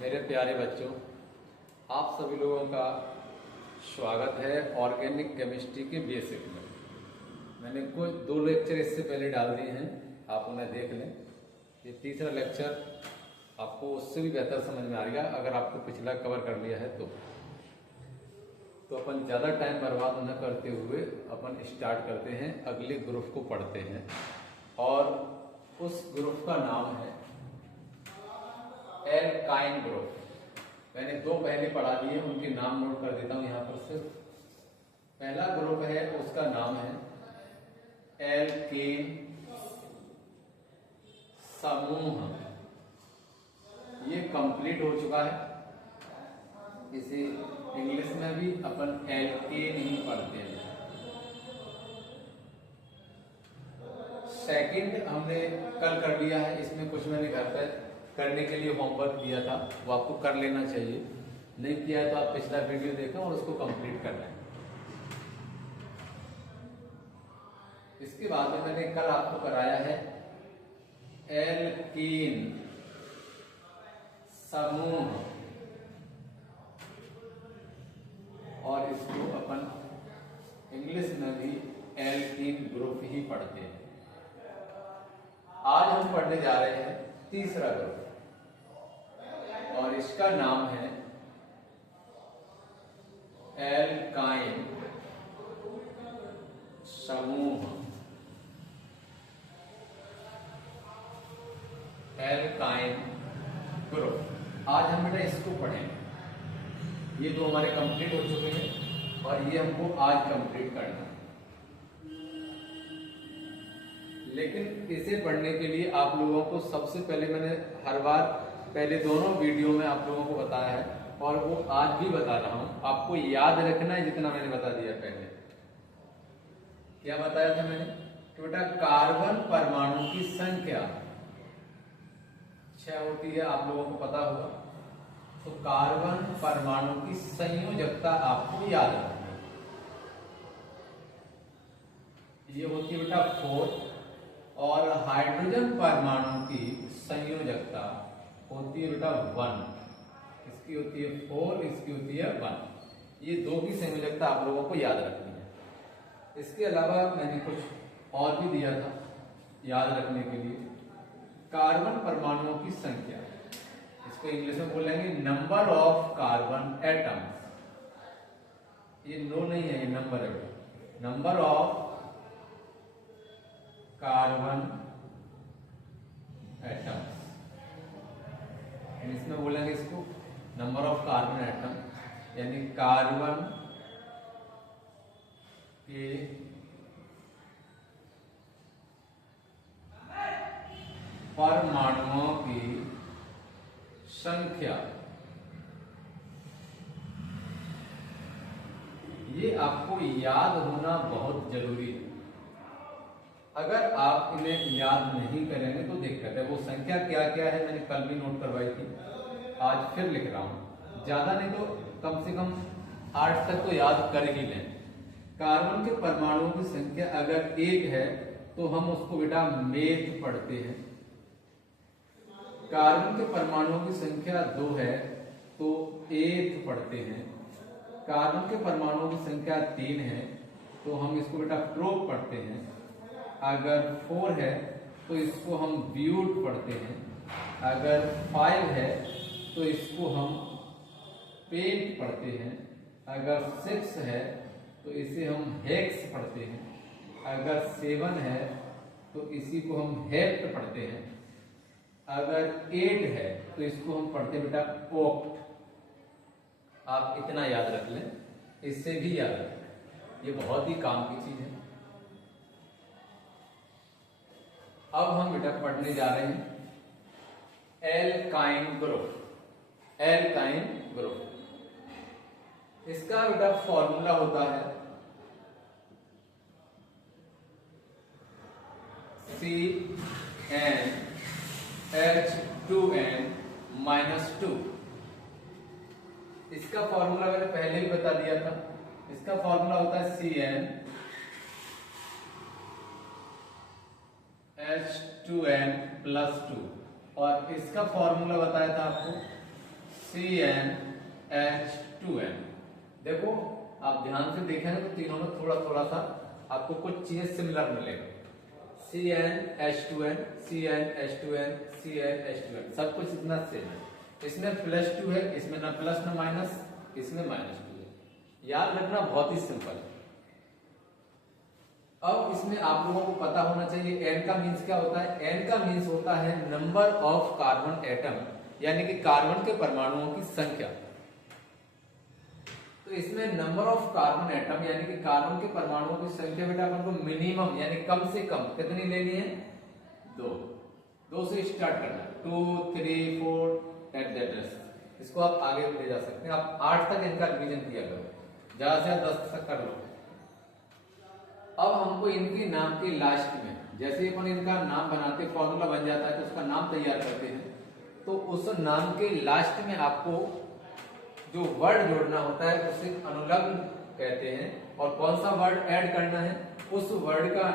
मेरे प्यारे बच्चों, आप सभी लोगों का स्वागत है ऑर्गेनिक केमिस्ट्री के बेसिक में। मैंने कुछ 2 लेक्चर इससे पहले डाल दिए हैं, आप उन्हें देख लें। ये तीसरा लेक्चर आपको उससे भी बेहतर समझ में आ गया अगर आपको पिछला कवर कर लिया है तो अपन ज़्यादा टाइम बर्बाद न करते हुए अपन स्टार्ट करते हैं, अगले ग्रुप को पढ़ते हैं। और उस ग्रुप का नाम है एल्काइन ग्रुप। मैंने 2 पहले पढ़ा दिए, उनके नाम नोट कर देता हूं यहां पर। सिर्फ पहला ग्रुप है, उसका नाम है एल्केन समूह। ये कंप्लीट हो चुका है। इसे इंग्लिश में भी अपन एल्केन ही पढ़ते हैं। सेकंड हमने कल कर लिया है, इसमें कुछ मैंने घर पर करने के लिए होमवर्क दिया था, वो आपको कर लेना चाहिए। नहीं किया है तो आप पिछला वीडियो देखें और उसको कंप्लीट कर लें। इसके बाद में मैंने कल आपको कराया है एल्कीन समूह, और इसको अपन इंग्लिश में भी एल्कीन ग्रुप ही पढ़ते हैं। आज हम पढ़ने जा रहे हैं तीसरा ग्रुप, और इसका नाम है एल्काइन समूह। एल्काइन ग्रुप आज हम बेटा इसको पढ़ेंगे। ये 2 हमारे कंप्लीट हो चुके हैं और ये हमको आज कंप्लीट करना है। लेकिन इसे पढ़ने के लिए आप लोगों को सबसे पहले मैंने हर बार पहले दोनों वीडियो में आप लोगों को बताया है और वो आज भी बता रहा हूं। आपको याद रखना है जितना मैंने बता दिया पहले। क्या बताया था मैंने कि बेटा कार्बन परमाणु की संख्या 6 होती है, आप लोगों को पता होगा। तो कार्बन परमाणु की संयोजकता आपको याद रखनी है। ये होती है बेटा 4, और हाइड्रोजन परमाणु की संयोजकता होती है बेटा 1। इसकी होती है 4, इसकी होती है 1। ये 2 की संयोजकता आप लोगों को याद रखनी है। इसके अलावा मैंने कुछ और भी दिया था याद रखने के लिए। कार्बन परमाणुओं की संख्या, इसको इंग्लिश में बोलेंगे नंबर ऑफ कार्बन एटम्स। ये नो नहीं है, ये नंबर है बेटा। नंबर ऑफ कार्बन एटम्स, इसमें बोलेंगे इसको नंबर ऑफ कार्बन एटम, यानी कार्बन के परमाणुओं की संख्या। ये आपको याद होना बहुत जरूरी है। अगर आप इन्हें याद नहीं करेंगे तो दिक्कत है। वो संख्या क्या क्या है मैंने कल भी नोट करवाई थी, आज फिर लिख रहा हूं। ज्यादा नहीं तो कम से कम 8 तक तो याद कर ही लें। कार्बन के परमाणुओं की संख्या अगर 1 है तो हम उसको बेटा मेथ पढ़ते हैं। कार्बन के परमाणुओं की संख्या 2 है तो एथ पढ़ते हैं। कार्बन के परमाणुओं की संख्या 3 है तो हम इसको बेटा प्रोप पढ़ते हैं। अगर 4 है तो इसको हम ब्यूट पढ़ते हैं। अगर 5 है तो इसको हम पेंट पढ़ते हैं। अगर 6 है तो इसे हम हेक्स पढ़ते हैं। अगर 7 है तो इसी को हम हेप्ट पढ़ते हैं। अगर 8 है तो इसको हम पढ़ते हैं बेटा ओक्ट। आप इतना याद रख लें, इससे भी याद रखें, ये बहुत ही काम की चीज है। अब हम बेटा पढ़ने जा रहे हैं एल्काइन ग्रुप। एल्काइन ग्रुप, इसका बेटा फॉर्मूला होता है CnH2n-2। इसका फॉर्मूला मैंने पहले ही बता दिया था। इसका फॉर्मूला होता है CnH2n+2, और इसका फॉर्मूला बताया था आपको CnH2n। देखो आप ध्यान से देखें तो तीनों में थोड़ा थोड़ा सा आपको कुछ चीजें सिमिलर मिलेगा। CnH2n, CnH2n, CnH2n, सब कुछ इतना सेम है। इसमें +2 है, इसमें ना प्लस ना माइनस, इसमें -2 है। याद रखना बहुत ही सिंपल है। अब इसमें आप लोगों को पता होना चाहिए n का मीन्स क्या होता है। n का मीन्स होता है नंबर ऑफ कार्बन एटम, यानी कि कार्बन के परमाणुओं की संख्या। तो इसमें नंबर ऑफ कार्बन एटम यानी कि कार्बन के परमाणुओं की संख्या बेटा अपन को मिनिमम यानी कम से कम कितनी लेनी है, 2 से स्टार्ट करना, 2, 3, 4 एट। इसको आप आगे ले जा सकते हैं। आप 8 तक इनका रिवीजन किया करो, ज्यादा से ज्यादा 10 तक कर लो। अब हमको इनके नाम के लास्ट में, जैसे अपन इनका नाम बनाते फॉर्मूला बन जाता है तो उसका नाम तैयार करते हैं, तो उस नाम के लास्ट में आपको जो वर्ड जोड़ना होता है उसे अनुलग्न कहते हैं। और कौन सा वर्ड ऐड करना है, उस वर्ड का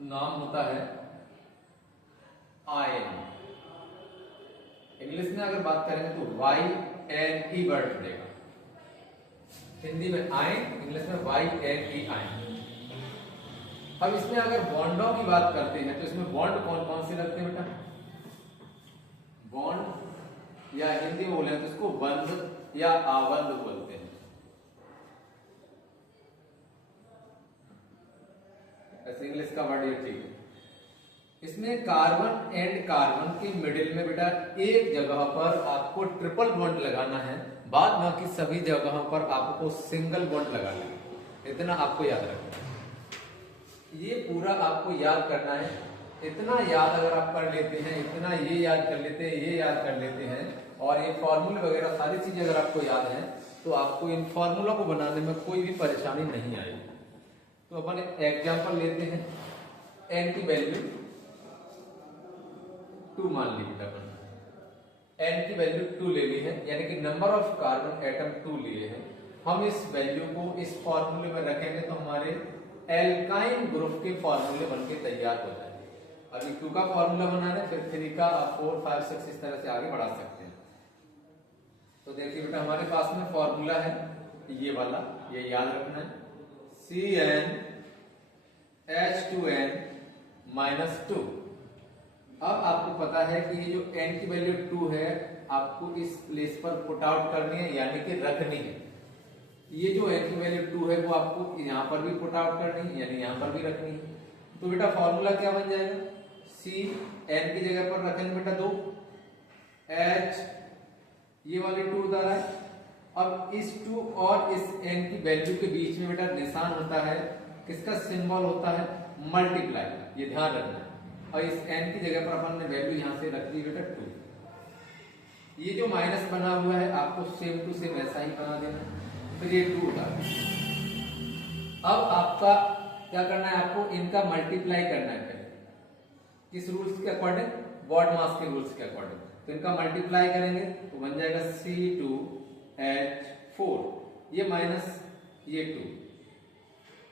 नाम होता है आयन। इंग्लिश में अगर बात करेंगे तो YNE वर्ड पड़ेगा। हिंदी में आयन, इंग्लिश में YNE आयन। अब इसमें अगर बॉन्डों की बात करते हैं तो इसमें बॉन्ड कौन कौन से लगते हैं बेटा, बॉन्ड या हिंदी में बोले तो इसको बंध या आबंध बोलते हैं। ऐसे इंग्लिश का वर्ड ये ठीक है। इसमें कार्बन एंड कार्बन के मिडिल में बेटा एक जगह पर आपको ट्रिपल बॉन्ड लगाना है, बाद बाकी सभी जगहों पर आपको सिंगल बॉन्ड लगाना है। इतना आपको याद रखना है, ये पूरा आपको याद करना है। इतना याद अगर आप कर लेते हैं, इतना ये याद कर लेते हैं, ये याद कर लेते हैं, और ये फॉर्मूले वगैरह सारी चीजें अगर आपको याद है तो आपको इन फॉर्मूला को बनाने में कोई भी परेशानी नहीं आएगी। तो अपन एग्जांपल लेते हैं, n की वैल्यू 2 मान ली बेटा, अपन n की वैल्यू 2 ले ली है, यानी कि नंबर ऑफ कार्बन एटम 2 लिए हैं। हम इस वैल्यू को इस फॉर्मूले में रखेंगे तो हमारे एल्काइन ग्रुप के फॉर्मूले बनके तैयार हो जाएंगे। अभी 2 का फॉर्मूला बनाना है, फिर 3 का, 4, 5, 6 इस तरह से आगे बढ़ा सकते हैं। तो देखिए बेटा हमारे पास में फॉर्मूला है ये वाला, ये याद रखना है, CnH2n -2। अब आपको पता है कि ये जो n की वैल्यू 2 है आपको इस प्लेस पर पुट आउट करनी है, यानी कि रखनी है। ये जो n की वैल्यू 2 है वो आपको यहाँ पर भी पुट आउट करनी है, यानी यहाँ पर भी रखनी है। तो बेटा फॉर्मूला क्या बन जाएगा, C n की जगह पर रखेंगे बेटा 2, H ये वाली 2 उधर है। अब इस 2 और इस n की वैल्यू के बीच में बेटा निशान होता है, किसका सिंबल होता है, मल्टीप्लाई, ये ध्यान रखना है। और इस n की जगह पर अपन ने वैल्यू यहां से रख दी बेटा 2। ये जो माइनस बना हुआ है आपको सेम टू सेम ऐसा ही बना देना, फिर ये 2 उतार। अब आपका क्या करना है, आपको इनका मल्टीप्लाई करना है पहले, किस रूल्स के अकॉर्डिंग, बॉड मास के रूल्स के अकॉर्डिंग। तो इनका मल्टीप्लाई करेंगे तो बन जाएगा C2H4, ये माइनस ये 2,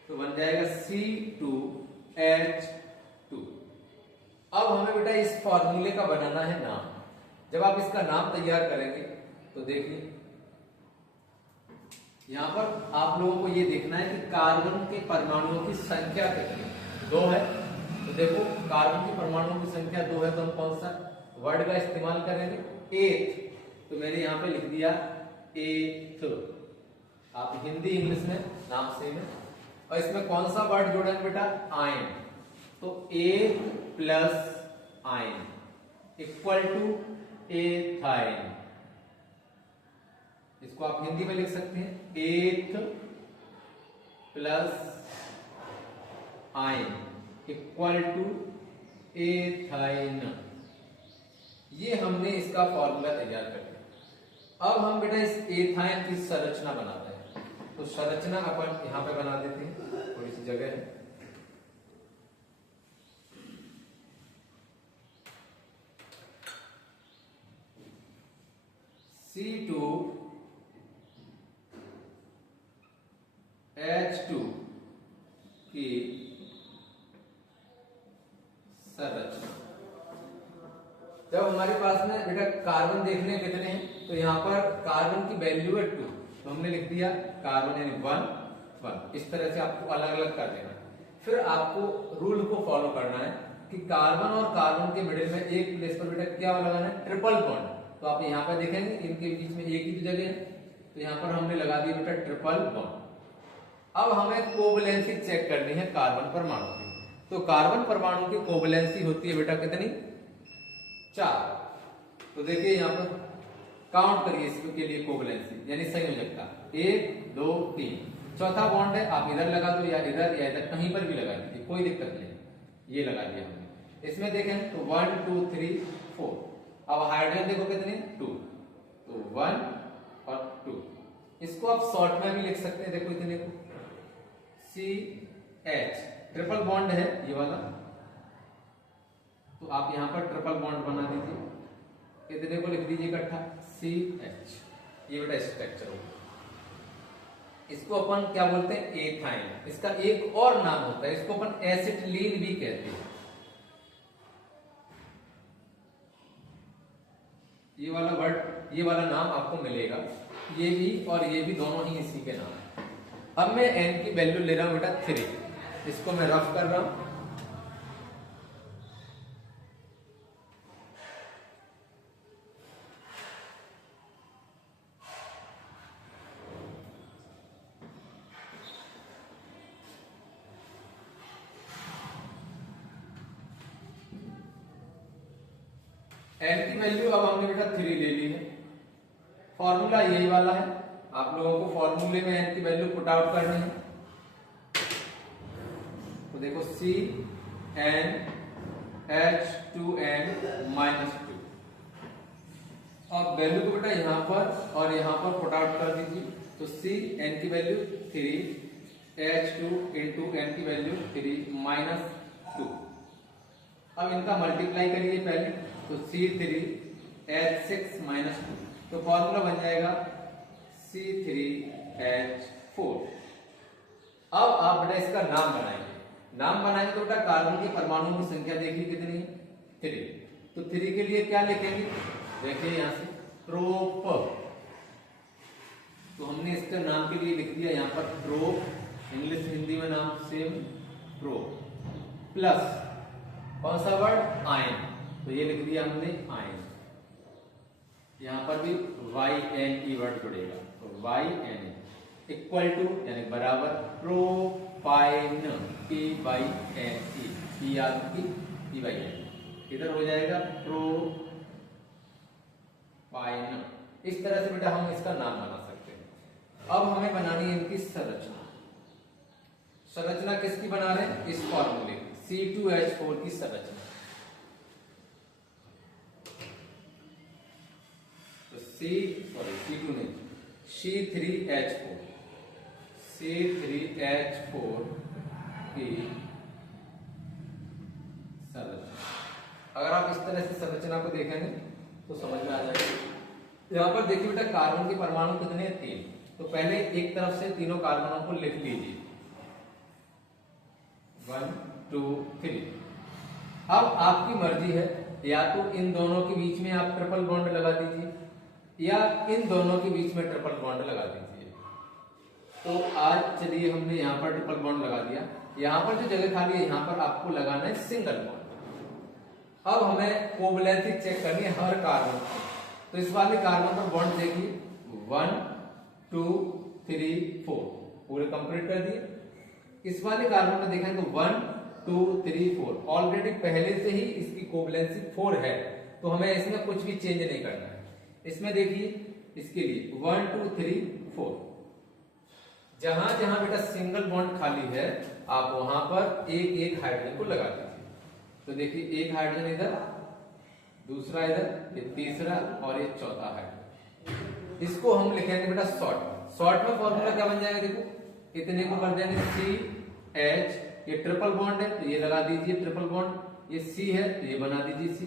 तो बन जाएगा C2H2। अब हमें बेटा इस फॉर्मूले का बनाना है नाम। जब आप इसका नाम तैयार करेंगे तो देखिए यहां पर आप लोगों को ये देखना है कि कार्बन के परमाणुओं की संख्या कितनी है, 2 है। तो देखो कार्बन के परमाणुओं की संख्या 2 है, तो हम कौन सा वर्ड का इस्तेमाल करेंगे, 8। तो मैंने यहां पे लिख दिया 8। आप हिंदी इंग्लिश में नाम सेम है। और इसमें कौन सा वर्ड जोड़ेंगे बेटा, आयन। तो 8 plus ion equal to ethyne. इसको आप हिंदी में लिख सकते हैं 8 plus ion equal to ethyne. ये हमने इसका फॉर्मूला तैयार कर दिया। अब हम बेटा इस एथाइन की संरचना बनाते हैं। तो संरचना अपन यहां पे बना देते हैं, थोड़ी सी जगह है। C2H2 की संरचना। जब हमारे पास में बेटा कार्बन देख लें कितने हैं, तो यहाँ पर कार्बन की वैल्यू है 2, तो हमने लिख दिया कार्बन यानी 1 1। इस तरह से आपको अलग अलग कर देना। फिर आपको रूल को फॉलो करना है कि कार्बन और कार्बन के मिडिल में एक प्लेस पर बेटा क्या लगाना है, ट्रिपल बॉन्ड। तो आप यहाँ पर देखेंगे इनके बीच में एक ही तो जगह है, तो यहाँ पर हमने लगा दिया बेटा ट्रिपल बॉन्ड। अब हमें कोवैलेंसी चेक करनी है कार्बन परमाणु की। तो कार्बन परमाणु की कोवैलेंसी होती है बेटा कितनी, 4। तो देखिए यहाँ पर काउंट करिए इसके लिए कोवैलेंसी यानी संयोजकता, 1 2 3। चौथा बॉन्ड है, आप इधर लगा दो या इधर कहीं पर भी लगा दीजिए, कोई दिक्कत नहीं। ये लगा दिया हमने। इसमें देखें तो 1 2 3 4। अब हाइड्रोजन देखो कितने, 2, तो 1 और 2। इसको आप शॉर्ट में भी लिख सकते हैं, देखो इतने को CH, ट्रिपल बॉन्ड है ये वाला, तो आप यहां पर ट्रिपल बॉन्ड बना दीजिए, इतने को लिख दीजिए इकट्ठा CH। ये बेटा स्ट्रक्चर होगा। इसको अपन क्या बोलते हैं, एथाइन। इसका एक और नाम होता है, इसको अपन एसिटिलीन भी कहते हैं। ये वाला वर्ड, ये वाला नाम आपको मिलेगा, ये भी और ये भी दोनों ही इसी के नाम है। अब मैं n की वैल्यू ले रहा हूं बेटा 3, इसको मैं रफ कर रहा हूं। n की वैल्यू अब हमने बेटा 3 ले ली है। फॉर्मूला यही वाला है, आप लोगों को फॉर्मूले में n की वैल्यू पुट आउट करनी है। तो देखो CnH2n-2। अब वैल्यू को बेटा यहां पर और यहां पर पुट आउट कर दीजिए। तो Cn की वैल्यू 3, H2 into n की वैल्यू 3 -2। अब इनका मल्टीप्लाई करिए पहले, तो C3H6 -2, तो फॉर्मूला बन जाएगा C3H4। अब आप बेटा इसका नाम बनाएंगे। नाम बनाएंगे तो बेटा कार्बन के परमाणुओं की संख्या देखिए कितनी है, 3। तो 3 के लिए क्या लिखेंगे, देखिए यहां से प्रोप। तो हमने इसके नाम के लिए लिख दिया यहां पर प्रोप, इंग्लिश हिंदी में नाम सेम प्रोप, प्लस कौन सा वर्ड, आयन। तो ये लिख दिया हमने आयन। यहां पर भी YNE वर्ड जुड़ेगा, तो YNE इक्वल टू यानी बराबर प्रोपाइन, PYNE, इधर हो जाएगा प्रोपाइन। इस तरह से बेटा हम इसका नाम बना सकते हैं। अब हमें बनानी है इनकी संरचना। संरचना किसकी बना रहे हैं, इस फॉर्मूले की, C2H4 की संरचना। C2 नहीं, C3H4 की संरचना। अगर आप इस तरह से संरचना को देखेंगे तो समझ में आ जाएगा। यहां पर देखिए बेटा कार्बन के परमाणु कितने हैं, 3। तो पहले एक तरफ से तीनों कार्बनों को लिख लीजिए, 1 2 3। अब आपकी मर्जी है, या तो इन दोनों के बीच में आप ट्रिपल बॉन्ड लगा दीजिए या इन दोनों के बीच में ट्रिपल बॉन्ड लगा दीजिए। तो आज चलिए हमने यहाँ पर ट्रिपल बॉन्ड लगा दिया। यहाँ पर जो जगह खाली है यहाँ पर आपको लगाना है सिंगल बॉन्ड। अब हमें कोवैलेंसी चेक करनी है हर कार्बन की। तो इस वाले कार्बन पर बॉन्ड देखिए, 1 2 3 4 पूरे कंप्लीट कर दिए। इस वाले कार्बन में देखें तो 1 2 3 4 ऑलरेडी पहले से ही इसकी कोवैलेंसी 4 है, तो हमें इसमें कुछ भी चेंज नहीं करना है। इसमें देखिए इसके लिए 1 2 3 4, जहां जहां बेटा सिंगल बॉन्ड खाली है आप वहां पर एक एक हाइड्रोजन को लगा दीजिए। तो देखिए एक हाइड्रोजन इधर, दूसरा इधर, ये तीसरा और ये चौथा हाइड्रोजन। इसको हम लिखेंगे बेटा शॉर्ट। शॉर्ट में फॉर्मूला क्या बन जाएगा, देखो इतने को कर देंगे CH, ये ट्रिपल बॉन्ड है तो ये लगा दीजिए ट्रिपल बॉन्ड, ये C है तो ये बना दीजिए C,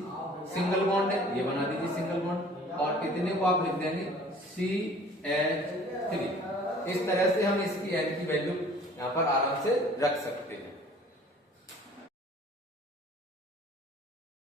सिंगल बॉन्ड है ये बना दीजिए सिंगल बॉन्ड, और इतने को आप लिख देंगे CH3। इस तरह से हम इसकी n की वैल्यू यहाँ पर आराम से रख सकते हैं।